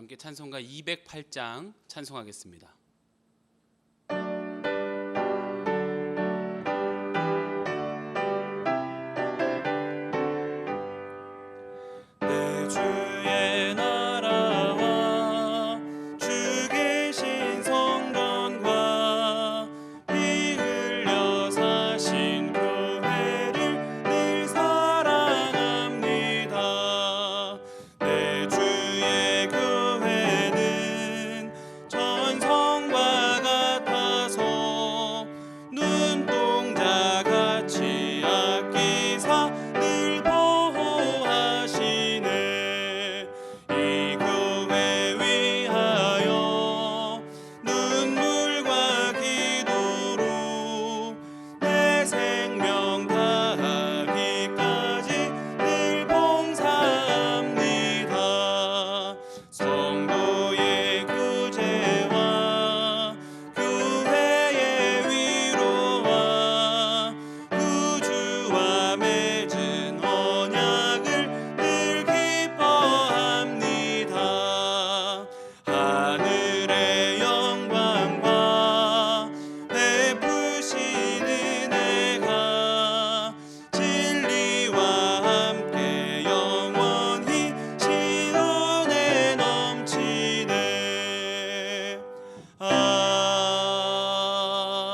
함께 찬송가 208장 찬송하겠습니다.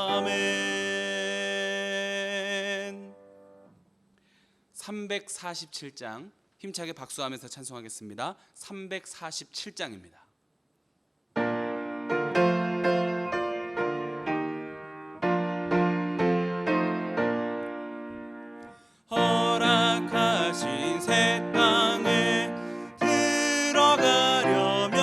아멘. 347장 힘차게 박수하면서 찬송하겠습니다. 347장입니다. 허락하신 새 땅에 들어가려면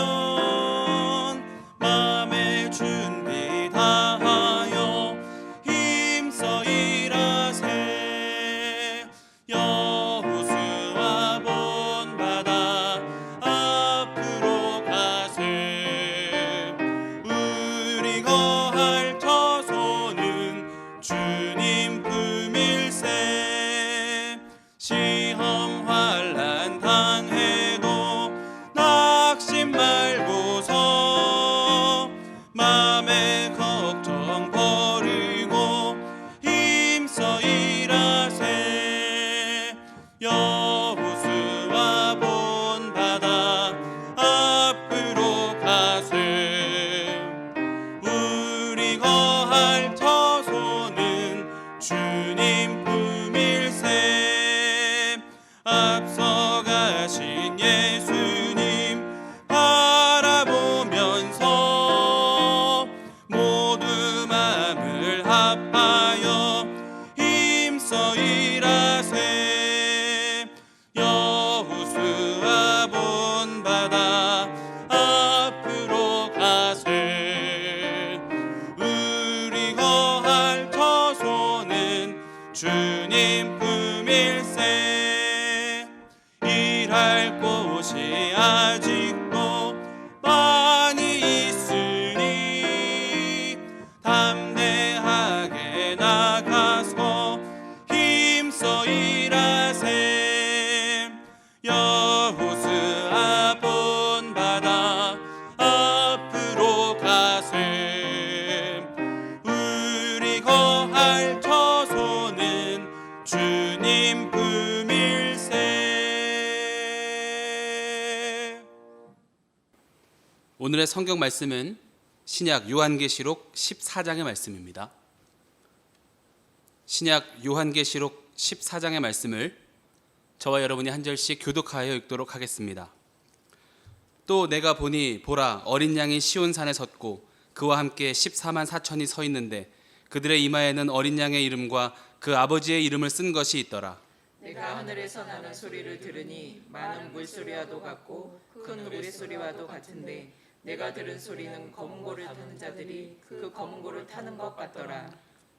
마음의 준비 다하여 힘써 일하세. 여호수아 본받아 앞으로 가세. 우리 거할 처소는 주님 품일세. 시험 환난 당해도 낙심 말고서 맘의 걱정 버리고 힘써 일하세. 여호수아 본받아 앞으로 가세. 우리 거할 처소는 주님 품일세. 앞서가신 예수님 바라보면서 모두 마음을 합하여 힘써 일하세. 여호수아 본받아 앞으로 가세. 우리 거할 처소는 주님 품일세. 일할 곳이 아직도 많이 있으니 담대하게 나가서 힘써 일하세. 여호수아 본받아 앞으로 가세. 우리 거할 처소는 주님 품일세. 오늘의 성경 말씀은 신약 요한계시록 14장의 말씀입니다. 신약 요한계시록 14장의 말씀을 저와 여러분이 한 절씩 교독하여 읽도록 하겠습니다. 또 내가 보니 보라 어린 양이 시온산에 섰고 그와 함께 14만 4천이 서 있는데 그들의 이마에는 어린 양의 이름과 그 아버지의 이름을 쓴 것이 있더라. 내가 하늘에서 나는 소리를 들으니 많은 물소리와도 같고 큰 우레소리와도 같은데 내가 들은 소리는 검은 고를 타는 자들이 그 검은 고를 타는 것 같더라.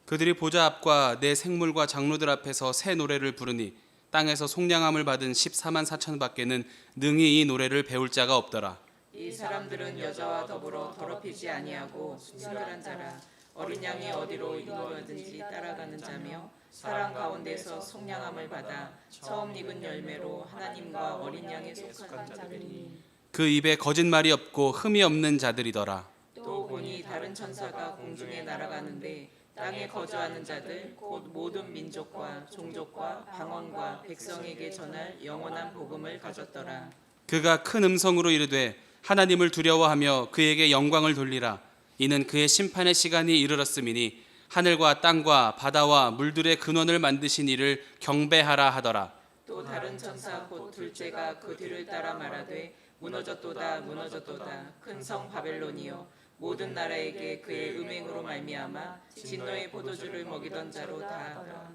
그들이 보좌 앞과 내 생물과 장로들 앞에서 새 노래를 부르니 땅에서 속량함을 받은 14만 4천 밖에는 능히 이 노래를 배울 자가 없더라. 이 사람들은 여자와 더불어 더럽히지 아니하고 순결한 자라. 어린 양이 어디로 인도하든지 따라가는 자며 사람 가운데서 속량함을 받아 처음 입은 열매로 하나님과 어린 양에 속한 자들이니 그 입에 거짓말이 없고 흠이 없는 자들이더라. 또 보니 다른 천사가 공중에 날아가는데 땅에 거주하는 자들 곧 모든 민족과 종족과 방언과 백성에게 전할 영원한 복음을 가졌더라. 그가 큰 음성으로 이르되 하나님을 두려워하며 그에게 영광을 돌리라. 이는 그의 심판의 시간이 이르렀음이니 하늘과 땅과 바다와 물들의 근원을 만드신 이를 경배하라 하더라. 또 다른 천사 곧 둘째가 그 뒤를 따라 말하되 무너졌도다 무너졌도다 큰 성 바벨론이요 모든 나라에게 그의 음행으로 말미암아 진노의 포도주를 먹이던 자로 다하다.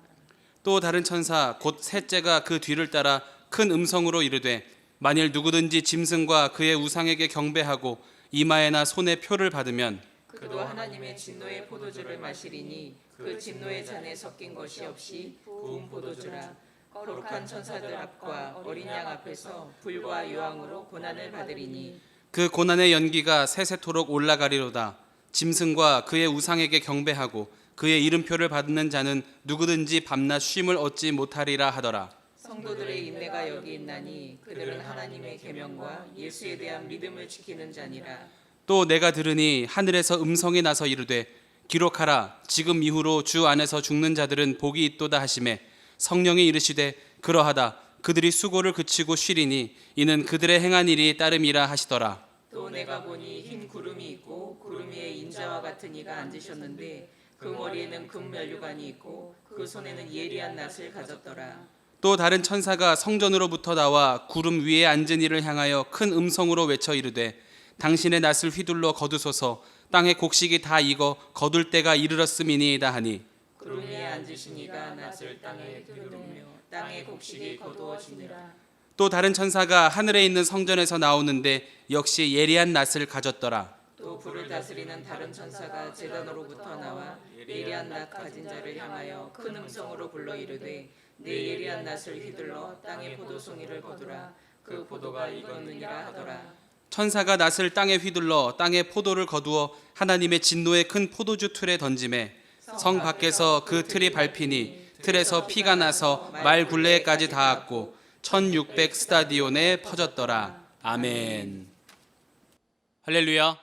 또 다른 천사 곧 셋째가 그 뒤를 따라 큰 음성으로 이르되 만일 누구든지 짐승과 그의 우상에게 경배하고 이마에나 손에 표를 받으면 그도 하나님의 진노의 포도주를 마시리니 그 진노의 잔에 섞인 것이 없이 부은 포도주라. 거룩한 천사들 앞과 어린 양 앞에서 불과 유황으로 고난을 받으리니 그 고난의 연기가 세세토록 올라가리로다. 짐승과 그의 우상에게 경배하고 그의 이름표를 받는 자는 누구든지 밤낮 쉼을 얻지 못하리라 하더라. 성도들의 인내가 여기 있나니 그들은 하나님의 계명과 예수에 대한 믿음을 지키는 자니라. 또 내가 들으니 하늘에서 음성이 나서 이르되 기록하라. 지금 이후로 주 안에서 죽는 자들은 복이 있도다 하시매 성령이 이르시되 그러하다. 그들이 수고를 그치고 쉬리니 이는 그들의 행한 일이 따름이라 하시더라. 또 내가 보니 흰 구름이 있고 구름 위에 인자와 같은 이가 앉으셨는데 그 머리에는 금면류관이 있고 그 손에는 예리한 낫을 가졌더라. 또 다른 천사가 성전으로부터 나와 구름 위에 앉은 이를 향하여 큰 음성으로 외쳐 이르되 당신의 낫을 휘둘러 거두소서. 땅의 곡식이 다 익어 거둘 때가 이르렀음이니이다 하니 구름 위에 앉으신 이가 낫을 땅에 휘두르며 땅의 곡식이 거두어지니라. 또 다른 천사가 하늘에 있는 성전에서 나오는데 역시 예리한 낫을 가졌더라. 또 불을 다스리는 다른 천사가 제단으로부터 나와 예리한 낫 가진 자를 향하여 큰 음성으로 불러 이르되 내 예리한 낫을 휘둘러 땅의 포도송이를 거두라. 그 포도가 익었느니라 하더라. 천사가 낫을 땅에 휘둘러 땅에 포도를 거두어 하나님의 진노의 큰 포도주 틀에 던지매 성 밖에서 그 틀이 밟히니 틀에서 피가 나서 말 굴레까지 닿았고 1600 스타디온에 퍼졌더라. 아멘. 할렐루야.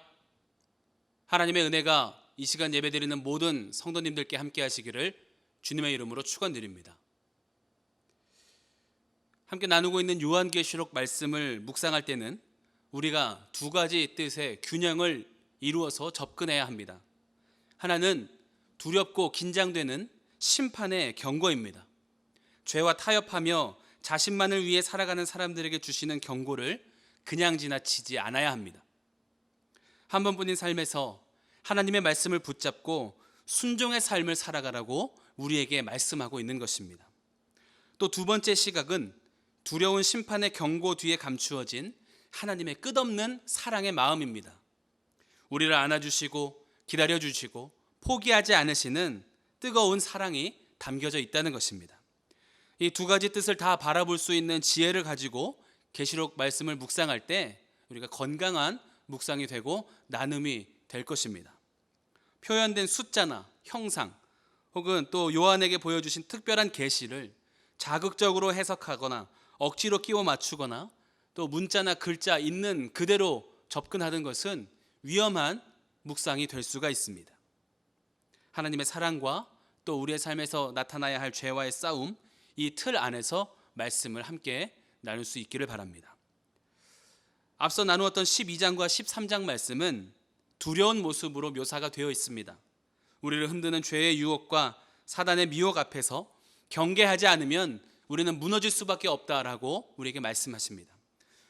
하나님의 은혜가 이 시간 예배드리는 모든 성도님들께 함께 하시기를 주님의 이름으로 축원드립니다. 함께 나누고 있는 요한계시록 말씀을 묵상할 때는 우리가 두 가지 뜻의 균형을 이루어서 접근해야 합니다. 하나는 두렵고 긴장되는 심판의 경고입니다. 죄와 타협하며 자신만을 위해 살아가는 사람들에게 주시는 경고를 그냥 지나치지 않아야 합니다. 한 번뿐인 삶에서 하나님의 말씀을 붙잡고 순종의 삶을 살아가라고 우리에게 말씀하고 있는 것입니다. 또 두 번째 시각은 두려운 심판의 경고 뒤에 감추어진 하나님의 끝없는 사랑의 마음입니다. 우리를 안아주시고 기다려주시고 포기하지 않으시는 뜨거운 사랑이 담겨져 있다는 것입니다. 이 두 가지 뜻을 다 바라볼 수 있는 지혜를 가지고 계시록 말씀을 묵상할 때 우리가 건강한 묵상이 되고 나눔이 될 것입니다. 표현된 숫자나 형상 혹은 또 요한에게 보여주신 특별한 계시를 자극적으로 해석하거나 억지로 끼워 맞추거나 또 문자나 글자 있는 그대로 접근하는 것은 위험한 묵상이 될 수가 있습니다. 하나님의 사랑과 또 우리의 삶에서 나타나야 할 죄와의 싸움, 이 틀 안에서 말씀을 함께 나눌 수 있기를 바랍니다. 앞서 나누었던 12장과 13장 말씀은 두려운 모습으로 묘사가 되어 있습니다. 우리를 흔드는 죄의 유혹과 사단의 미혹 앞에서 경계하지 않으면 우리는 무너질 수밖에 없다라고 우리에게 말씀하십니다.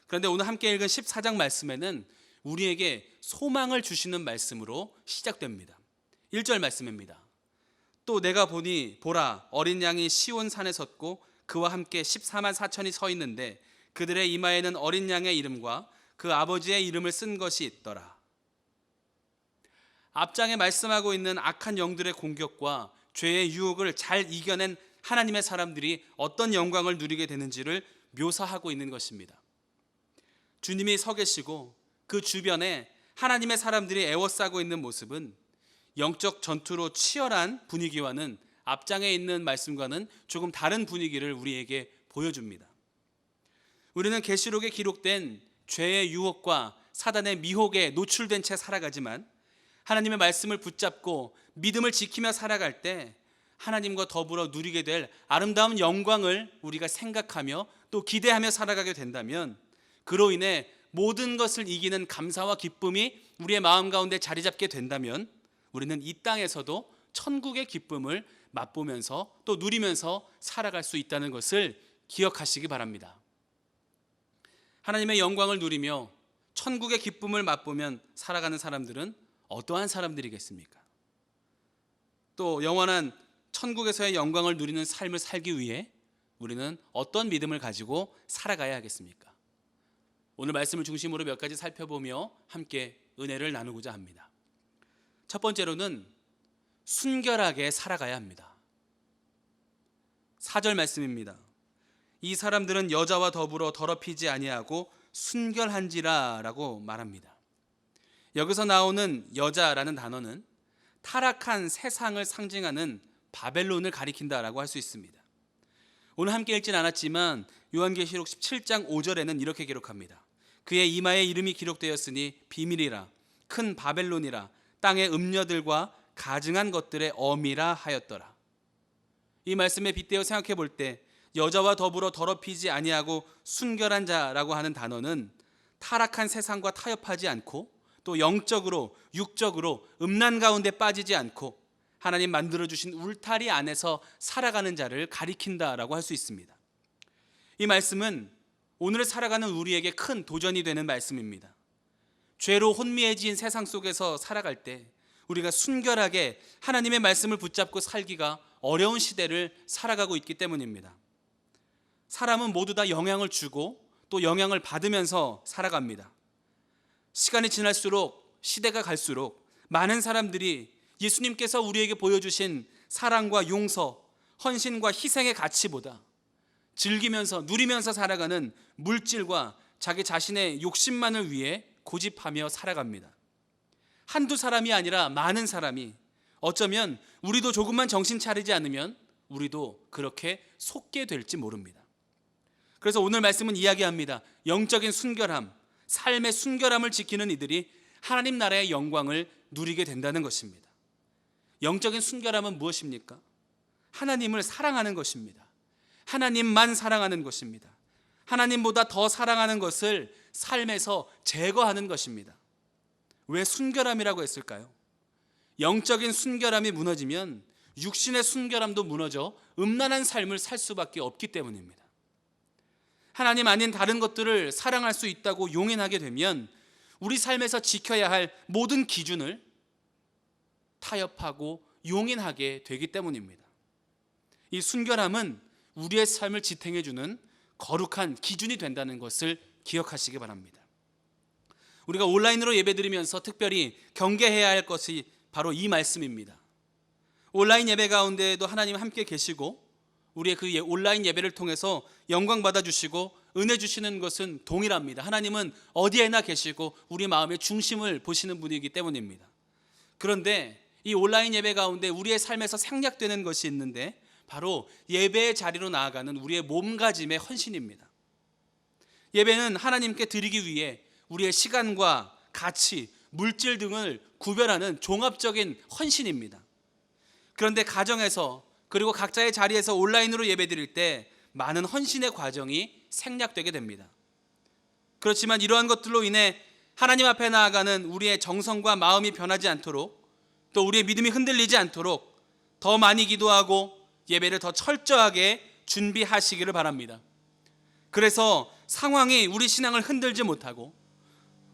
그런데 오늘 함께 읽은 14장 말씀에는 우리에게 소망을 주시는 말씀으로 시작됩니다. 1절 말씀입니다. 또 내가 보니 보라 어린 양이 시온 산에 섰고 그와 함께 14만 4천이 서 있는데 그들의 이마에는 어린 양의 이름과 그 아버지의 이름을 쓴 것이 있더라. 앞장에 말씀하고 있는 악한 영들의 공격과 죄의 유혹을 잘 이겨낸 하나님의 사람들이 어떤 영광을 누리게 되는지를 묘사하고 있는 것입니다. 주님이 서 계시고 그 주변에 하나님의 사람들이 에워싸고 있는 모습은 영적 전투로 치열한 분위기와는 앞장에 있는 말씀과는 조금 다른 분위기를 우리에게 보여줍니다. 우리는 계시록에 기록된 죄의 유혹과 사단의 미혹에 노출된 채 살아가지만 하나님의 말씀을 붙잡고 믿음을 지키며 살아갈 때 하나님과 더불어 누리게 될 아름다운 영광을 우리가 생각하며 또 기대하며 살아가게 된다면, 그로 인해 모든 것을 이기는 감사와 기쁨이 우리의 마음 가운데 자리 잡게 된다면 우리는 이 땅에서도 천국의 기쁨을 맛보면서 또 누리면서 살아갈 수 있다는 것을 기억하시기 바랍니다. 하나님의 영광을 누리며 천국의 기쁨을 맛보면 살아가는 사람들은 어떠한 사람들이겠습니까? 또 영원한 천국에서의 영광을 누리는 삶을 살기 위해 우리는 어떤 믿음을 가지고 살아가야 하겠습니까? 오늘 말씀을 중심으로 몇 가지 살펴보며 함께 은혜를 나누고자 합니다. 첫 번째로는 순결하게 살아가야 합니다. 4절 말씀입니다. 이 사람들은 여자와 더불어 더럽히지 아니하고 순결한지라 라고 말합니다. 여기서 나오는 여자라는 단어는 타락한 세상을 상징하는 바벨론을 가리킨다라고 할 수 있습니다. 오늘 함께 읽진 않았지만 요한계시록 17장 5절에는 이렇게 기록합니다. 그의 이마에 이름이 기록되었으니 비밀이라, 큰 바벨론이라, 땅의 음녀들과 가증한 것들의 어미라 하였더라. 이 말씀에 빗대어 생각해 볼 때 여자와 더불어 더럽히지 아니하고 순결한 자라고 하는 단어는 타락한 세상과 타협하지 않고 또 영적으로 육적으로 음란 가운데 빠지지 않고 하나님 만들어주신 울타리 안에서 살아가는 자를 가리킨다라고 할 수 있습니다. 이 말씀은 오늘 살아가는 우리에게 큰 도전이 되는 말씀입니다. 죄로 혼미해진 세상 속에서 살아갈 때 우리가 순결하게 하나님의 말씀을 붙잡고 살기가 어려운 시대를 살아가고 있기 때문입니다. 사람은 모두 다 영향을 주고 또 영향을 받으면서 살아갑니다. 시간이 지날수록, 시대가 갈수록 많은 사람들이 예수님께서 우리에게 보여주신 사랑과 용서, 헌신과 희생의 가치보다 즐기면서 누리면서 살아가는 물질과 자기 자신의 욕심만을 위해 고집하며 살아갑니다. 한두 사람이 아니라 많은 사람이, 어쩌면 우리도 조금만 정신 차리지 않으면 우리도 그렇게 속게 될지 모릅니다. 그래서 오늘 말씀은 이야기합니다. 영적인 순결함, 삶의 순결함을 지키는 이들이 하나님 나라의 영광을 누리게 된다는 것입니다. 영적인 순결함은 무엇입니까? 하나님을 사랑하는 것입니다. 하나님만 사랑하는 것입니다. 하나님보다 더 사랑하는 것을 삶에서 제거하는 것입니다. 왜 순결함이라고 했을까요? 영적인 순결함이 무너지면 육신의 순결함도 무너져 음란한 삶을 살 수밖에 없기 때문입니다. 하나님 아닌 다른 것들을 사랑할 수 있다고 용인하게 되면 우리 삶에서 지켜야 할 모든 기준을 타협하고 용인하게 되기 때문입니다. 이 순결함은 우리의 삶을 지탱해주는 거룩한 기준이 된다는 것을 기억하시기 바랍니다. 우리가 온라인으로 예배드리면서 특별히 경계해야 할 것이 바로 이 말씀입니다. 온라인 예배 가운데에도 하나님 함께 계시고 우리의 그 온라인 예배를 통해서 영광 받아주시고 은혜 주시는 것은 동일합니다. 하나님은 어디에나 계시고 우리 마음의 중심을 보시는 분이기 때문입니다. 그런데 이 온라인 예배 가운데 우리의 삶에서 생략되는 것이 있는데 바로 예배의 자리로 나아가는 우리의 몸가짐의 헌신입니다. 예배는 하나님께 드리기 위해 우리의 시간과 가치, 물질 등을 구별하는 종합적인 헌신입니다. 그런데 가정에서 그리고 각자의 자리에서 온라인으로 예배드릴 때 많은 헌신의 과정이 생략되게 됩니다. 그렇지만 이러한 것들로 인해 하나님 앞에 나아가는 우리의 정성과 마음이 변하지 않도록 또 우리의 믿음이 흔들리지 않도록 더 많이 기도하고 예배를 더 철저하게 준비하시기를 바랍니다. 그래서 상황이 우리 신앙을 흔들지 못하고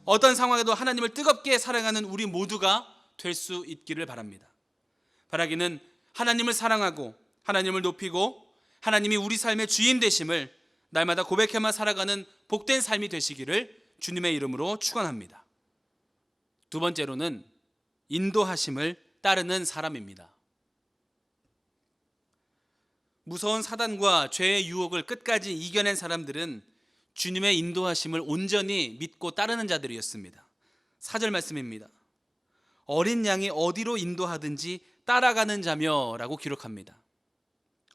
어떤 상황에도 하나님을 뜨겁게 사랑하는 우리 모두가 될 수 있기를 바랍니다. 바라기는 하나님을 사랑하고 하나님을 높이고 하나님이 우리 삶의 주인 되심을 날마다 고백해만 살아가는 복된 삶이 되시기를 주님의 이름으로 축원합니다. 두 번째로는 인도하심을 따르는 사람입니다. 무서운 사단과 죄의 유혹을 끝까지 이겨낸 사람들은 주님의 인도하심을 온전히 믿고 따르는 자들이었습니다. 4절 말씀입니다. 어린 양이 어디로 인도하든지 따라가는 자며 라고 기록합니다.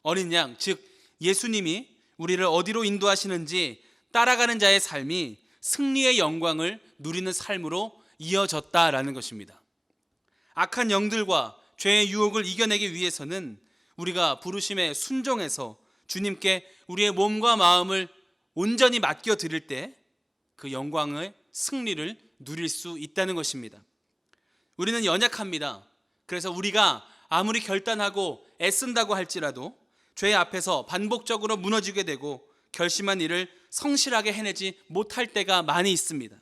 어린 양, 즉 예수님이 우리를 어디로 인도하시는지 따라가는 자의 삶이 승리의 영광을 누리는 삶으로 이어졌다라는 것입니다. 악한 영들과 죄의 유혹을 이겨내기 위해서는 우리가 부르심에 순종해서 주님께 우리의 몸과 마음을 온전히 맡겨드릴 때 그 영광의 승리를 누릴 수 있다는 것입니다. 우리는 연약합니다. 그래서 우리가 아무리 결단하고 애쓴다고 할지라도 죄 앞에서 반복적으로 무너지게 되고 결심한 일을 성실하게 해내지 못할 때가 많이 있습니다.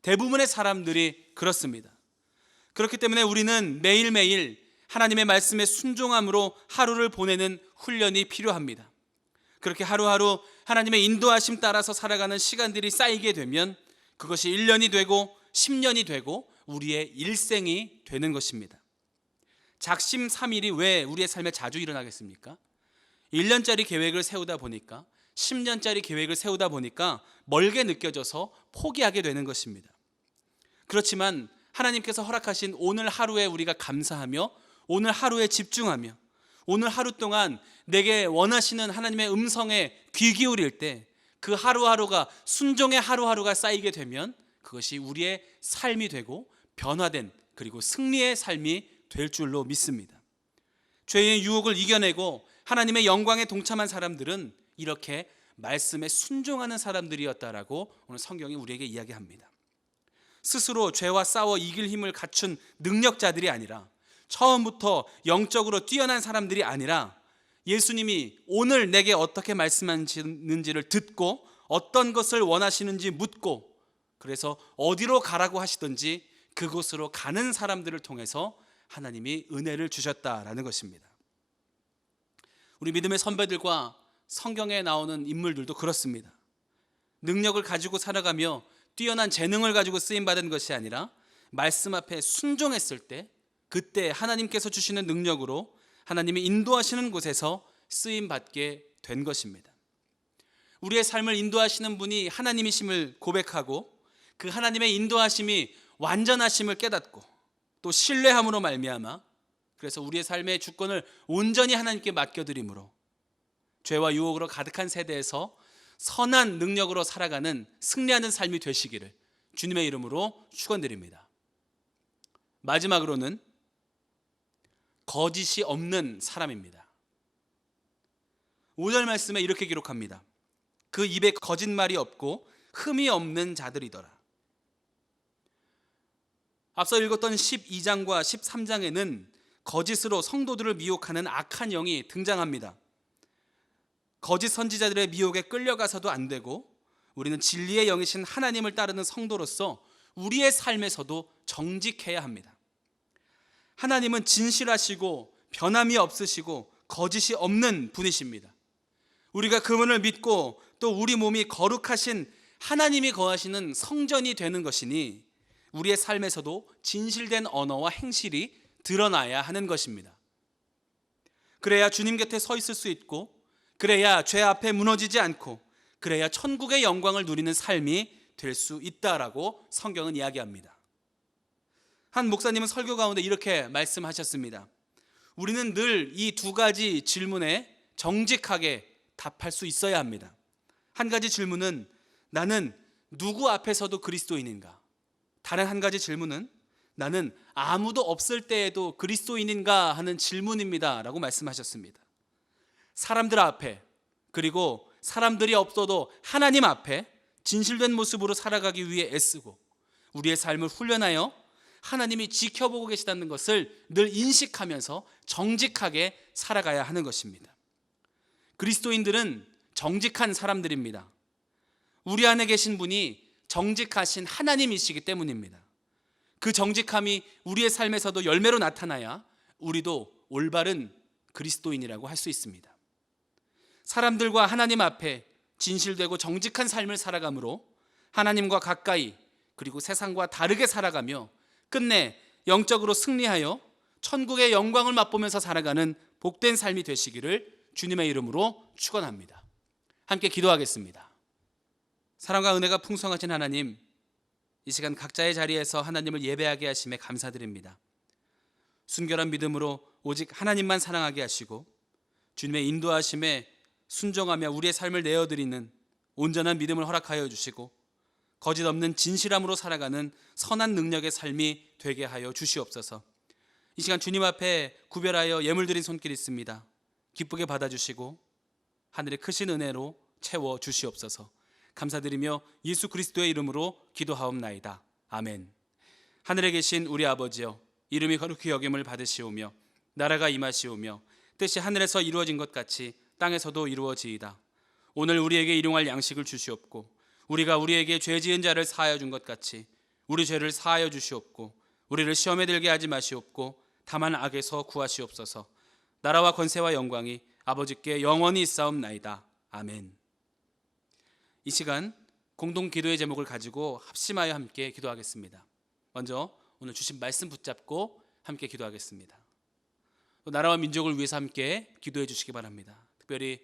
대부분의 사람들이 그렇습니다. 그렇기 때문에 우리는 매일매일 하나님의 말씀에 순종함으로 하루를 보내는 훈련이 필요합니다. 그렇게 하루하루 하나님의 인도하심 따라서 살아가는 시간들이 쌓이게 되면 그것이 1년이 되고 10년이 되고 우리의 일생이 되는 것입니다. 작심삼일이 왜 우리의 삶에 자주 일어나겠습니까? 1년짜리 계획을 세우다 보니까 10년짜리 계획을 세우다 보니까 멀게 느껴져서 포기하게 되는 것입니다. 그렇지만 하나님께서 허락하신 오늘 하루에 우리가 감사하며 오늘 하루에 집중하며 오늘 하루 동안 내게 원하시는 하나님의 음성에 귀 기울일 때 그 하루하루가 순종의 하루하루가 쌓이게 되면 그것이 우리의 삶이 되고 변화된 그리고 승리의 삶이 될 줄로 믿습니다. 죄의 유혹을 이겨내고 하나님의 영광에 동참한 사람들은 이렇게 말씀에 순종하는 사람들이었다라고 오늘 성경이 우리에게 이야기합니다. 스스로 죄와 싸워 이길 힘을 갖춘 능력자들이 아니라 처음부터 영적으로 뛰어난 사람들이 아니라 예수님이 오늘 내게 어떻게 말씀하시는지를 듣고 어떤 것을 원하시는지 묻고 그래서 어디로 가라고 하시든지 그곳으로 가는 사람들을 통해서 하나님이 은혜를 주셨다라는 것입니다. 우리 믿음의 선배들과 성경에 나오는 인물들도 그렇습니다. 능력을 가지고 살아가며 뛰어난 재능을 가지고 쓰임받은 것이 아니라 말씀 앞에 순종했을 때 그때 하나님께서 주시는 능력으로 하나님이 인도하시는 곳에서 쓰임받게 된 것입니다. 우리의 삶을 인도하시는 분이 하나님이심을 고백하고 그 하나님의 인도하심이 완전하심을 깨닫고 또 신뢰함으로 말미암아 그래서 우리의 삶의 주권을 온전히 하나님께 맡겨드림으로 죄와 유혹으로 가득한 세대에서 선한 능력으로 살아가는 승리하는 삶이 되시기를 주님의 이름으로 축원드립니다. 마지막으로는 거짓이 없는 사람입니다. 5절 말씀에 이렇게 기록합니다. 그 입에 거짓말이 없고 흠이 없는 자들이더라. 앞서 읽었던 12장과 13장에는 거짓으로 성도들을 미혹하는 악한 영이 등장합니다. 거짓 선지자들의 미혹에 끌려가서도 안 되고 우리는 진리의 영이신 하나님을 따르는 성도로서 우리의 삶에서도 정직해야 합니다. 하나님은 진실하시고 변함이 없으시고 거짓이 없는 분이십니다. 우리가 그분을 믿고 또 우리 몸이 거룩하신 하나님이 거하시는 성전이 되는 것이니 우리의 삶에서도 진실된 언어와 행실이 드러나야 하는 것입니다. 그래야 주님 곁에 서 있을 수 있고 그래야 죄 앞에 무너지지 않고 그래야 천국의 영광을 누리는 삶이 될 수 있다라고 성경은 이야기합니다. 한 목사님은 설교 가운데 이렇게 말씀하셨습니다. 우리는 늘 이 두 가지 질문에 정직하게 답할 수 있어야 합니다. 한 가지 질문은 나는 누구 앞에서도 그리스도인인가? 다른 한 가지 질문은 나는 아무도 없을 때에도 그리스도인인가 하는 질문입니다 라고 말씀하셨습니다. 사람들 앞에 그리고 사람들이 없어도 하나님 앞에 진실된 모습으로 살아가기 위해 애쓰고 우리의 삶을 훈련하여 하나님이 지켜보고 계시다는 것을 늘 인식하면서 정직하게 살아가야 하는 것입니다. 그리스도인들은 정직한 사람들입니다. 우리 안에 계신 분이 정직하신 하나님이시기 때문입니다. 그 정직함이 우리의 삶에서도 열매로 나타나야 우리도 올바른 그리스도인이라고 할 수 있습니다. 사람들과 하나님 앞에 진실되고 정직한 삶을 살아가므로 하나님과 가까이 그리고 세상과 다르게 살아가며 끝내 영적으로 승리하여 천국의 영광을 맛보면서 살아가는 복된 삶이 되시기를 주님의 이름으로 축원합니다. 함께 기도하겠습니다. 사랑과 은혜가 풍성하신 하나님, 이 시간 각자의 자리에서 하나님을 예배하게 하심에 감사드립니다. 순결한 믿음으로 오직 하나님만 사랑하게 하시고 주님의 인도하심에 순종하며 우리의 삶을 내어드리는 온전한 믿음을 허락하여 주시고 거짓 없는 진실함으로 살아가는 선한 능력의 삶이 되게 하여 주시옵소서. 이 시간 주님 앞에 구별하여 예물 드린 손길 있습니다. 기쁘게 받아주시고 하늘의 크신 은혜로 채워 주시옵소서. 감사드리며 예수 그리스도의 이름으로 기도하옵나이다. 아멘. 하늘에 계신 우리 아버지여, 이름이 거룩히 여김을 받으시오며 나라가 임하시오며 뜻이 하늘에서 이루어진 것 같이 땅에서도 이루어지이다. 오늘 우리에게 일용할 양식을 주시옵고 우리가 우리에게 죄 지은 자를 사하여 준 것 같이 우리 죄를 사하여 주시옵고 우리를 시험에 들게 하지 마시옵고 다만 악에서 구하시옵소서. 나라와 권세와 영광이 아버지께 영원히 있사옵나이다. 아멘. 이 시간 공동 기도의 제목을 가지고 합심하여 함께 기도하겠습니다. 먼저 오늘 주신 말씀 붙잡고 함께 기도하겠습니다. 또 나라와 민족을 위해서 함께 기도해 주시기 바랍니다. 특별히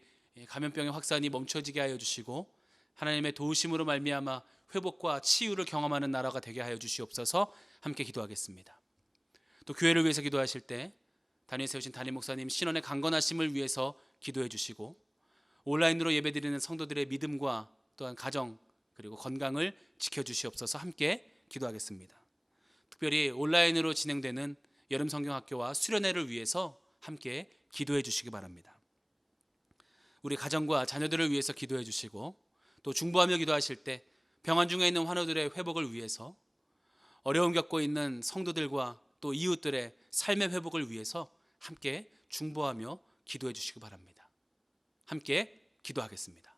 감염병의 확산이 멈춰지게 하여 주시고 하나님의 도우심으로 말미암아 회복과 치유를 경험하는 나라가 되게 하여 주시옵소서. 함께 기도하겠습니다. 또 교회를 위해서 기도하실 때 단위에 세우신 담임 목사님 신원의 강건하심을 위해서 기도해 주시고 온라인으로 예배드리는 성도들의 믿음과 또한 가정 그리고 건강을 지켜주시옵소서. 함께 기도하겠습니다. 특별히 온라인으로 진행되는 여름 성경학교와 수련회를 위해서 함께 기도해 주시기 바랍니다. 우리 가정과 자녀들을 위해서 기도해 주시고 또 중보하며 기도하실 때 병환 중에 있는 환우들의 회복을 위해서 어려움 겪고 있는 성도들과 또 이웃들의 삶의 회복을 위해서 함께 중보하며 기도해 주시기 바랍니다. 함께 기도하겠습니다.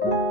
주